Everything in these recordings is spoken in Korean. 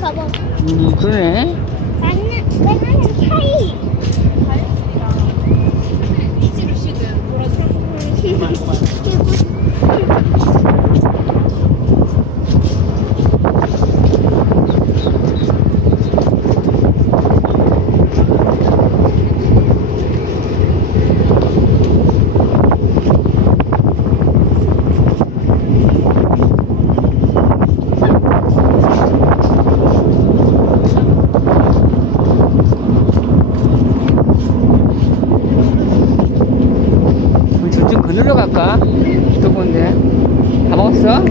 봐봐. 음, 그러네. 나는 나는 차이. 이지루시든 보라트럼프 우리 저쪽 그늘로 갈까? 뜨거운데. 다 먹었어?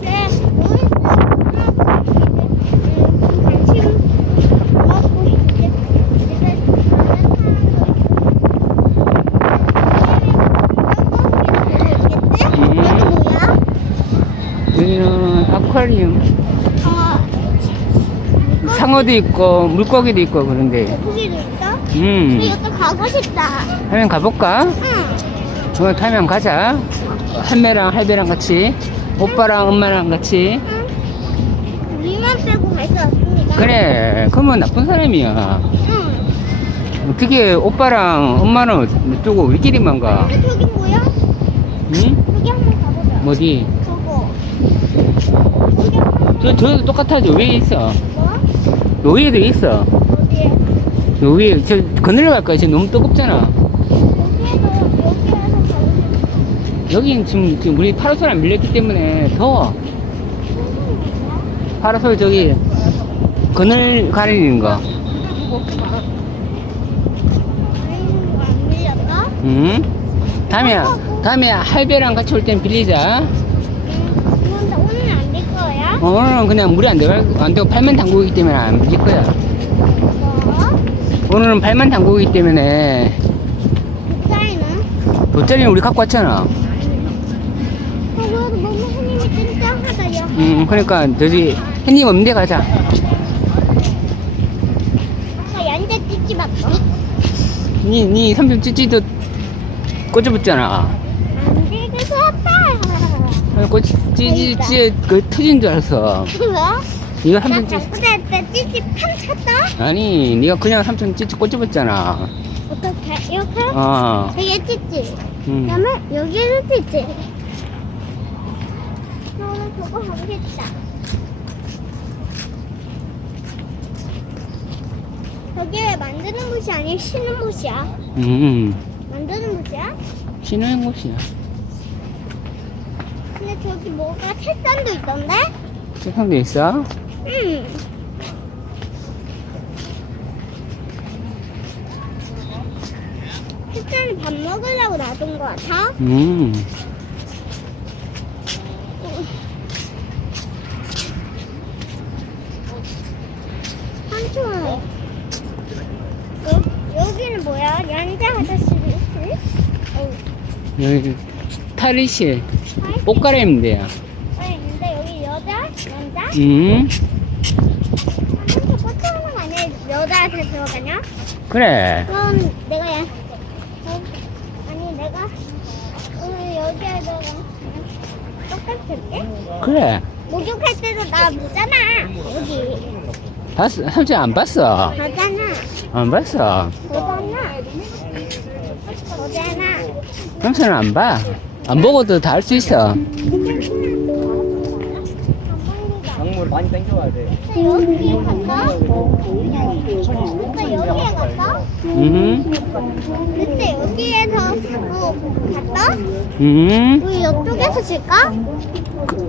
네, 오늘 관심 먹고 있는데 이제 음. 이게 뭐야? 여기는 아쿠아리움. 어, 상어도 있고, 물고기도 있고, 그런데. 고기도 있어? 음. 이것도 가고 싶다. 하면 가볼까? 응. 어, 타면 가자. 할매랑 할배랑 같이. 오빠랑 엄마랑 같이. 응. 우리만 빼고 갈 수 없습니다. 그래, 그러면 나쁜 사람이야. 응. 어떻게 오빠랑 엄마는 두고 우리끼리만 가? 근데 저기 뭐야? 응? 저기 한번 가보자. 뭐지? 저, 저도 똑같아져. 위에 있어. 뭐? 요 위에도 있어. 어디에? 요 위에, 저, 그늘로 갈 거야. 지금 너무 뜨겁잖아. 여긴 지금, 지금 우리 파라솔 안 밀렸기 때문에 더워. 파라솔 저기, 그늘 가리는 거. 밀렸다. 응? 다음에, 다음에 할배랑 같이 올 땐 빌리자. 응. 근데 오늘 안 될 거야? 어, 오늘은 그냥 물이 안 들어갈, 안 되고 팔만 담그기 때문에 안 밀릴 거야. 뭐? 오늘은 발만 담그기 때문에 돗자리는? 돗자리는 우리 갖고 왔잖아. 너무 짱짱하다요. 음, 그러니까 저기 햇님 없는 데 가자. 아까 얀자 찌찌 봤어. 니, 니 삼촌 찌찌도 꽂아붙잖아. 안 되겠어, 아 빠. 꽃 찌찌 찌그 터진 줄 알았어. 뭐야? 나 삼촌 찌때 찌찌 판 찼다? 아니, 네가 그냥 삼촌 찌찌 꽂아붙잖아. 어떻게? 이렇게? 어. 되게 찌찌. 음. 그다음에 여기는 찌찌. 나 오늘 그거 하겠다. 저게 만드는 곳이 아니라 쉬는 곳이야. 음. 만드는 곳이야? 쉬는 곳이야. 저기 뭐가 책상도 있던데? 책상도 있어? 응. 책상에 밥 먹으려고 놔둔 것 같아? 음. 삼촌. 여, 여기는 뭐야? 연자 아저씨들? 어, 여기 탈의실. 옷 갈아입는 데야. 아니, 근데 여기 여자? 연자? 음. 삼촌 꽂혀있는 거 아니야? 여자한테 들어가냐? 그래. 그럼 내가 야, 어, 아니 내가 오늘 여기에 들어가 똑같을게? 그래. 목욕할 때도 나 보잖아 여기 봤어? 삼촌 안 봤어? 보잖아 안 봤어. 보잖아 보잖아 삼촌은 안 봐. 안 보고도 다 할 수 있어. 작물 많이 땡겨와야 돼. 갔어? 그때 여기에 갔어? 음. 그때 여기에서 어, 갔어? 음. 우리 이쪽에서 칠까?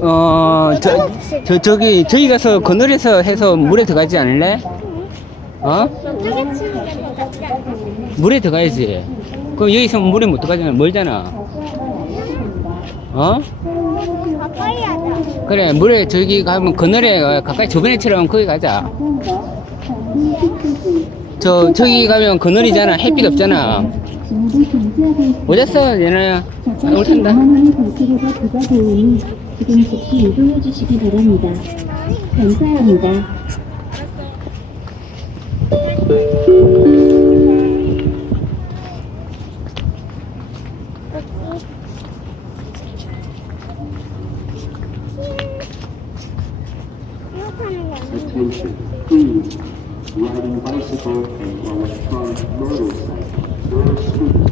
어, 저, 저, 저기, 저기 가서 그늘에서 해서 물에 들어가지 않을래? 어? 이쪽에 치는 게 낫지 않아? 물에 들어가야지. 그럼 여기서 물에 못 들어가잖아. 멀잖아. 어? 가까이 하자 그래, 물에 저기 가면 그늘에 가까이 저번에처럼 거기 가자. 어, 저 저기 가면 그늘이잖아. 햇빛 없잖아. 오셨어, 얘나야. 아, 바랍니다. 감사합니다. suspension, fees, riding bicycle, and electronic motorcycle. Those students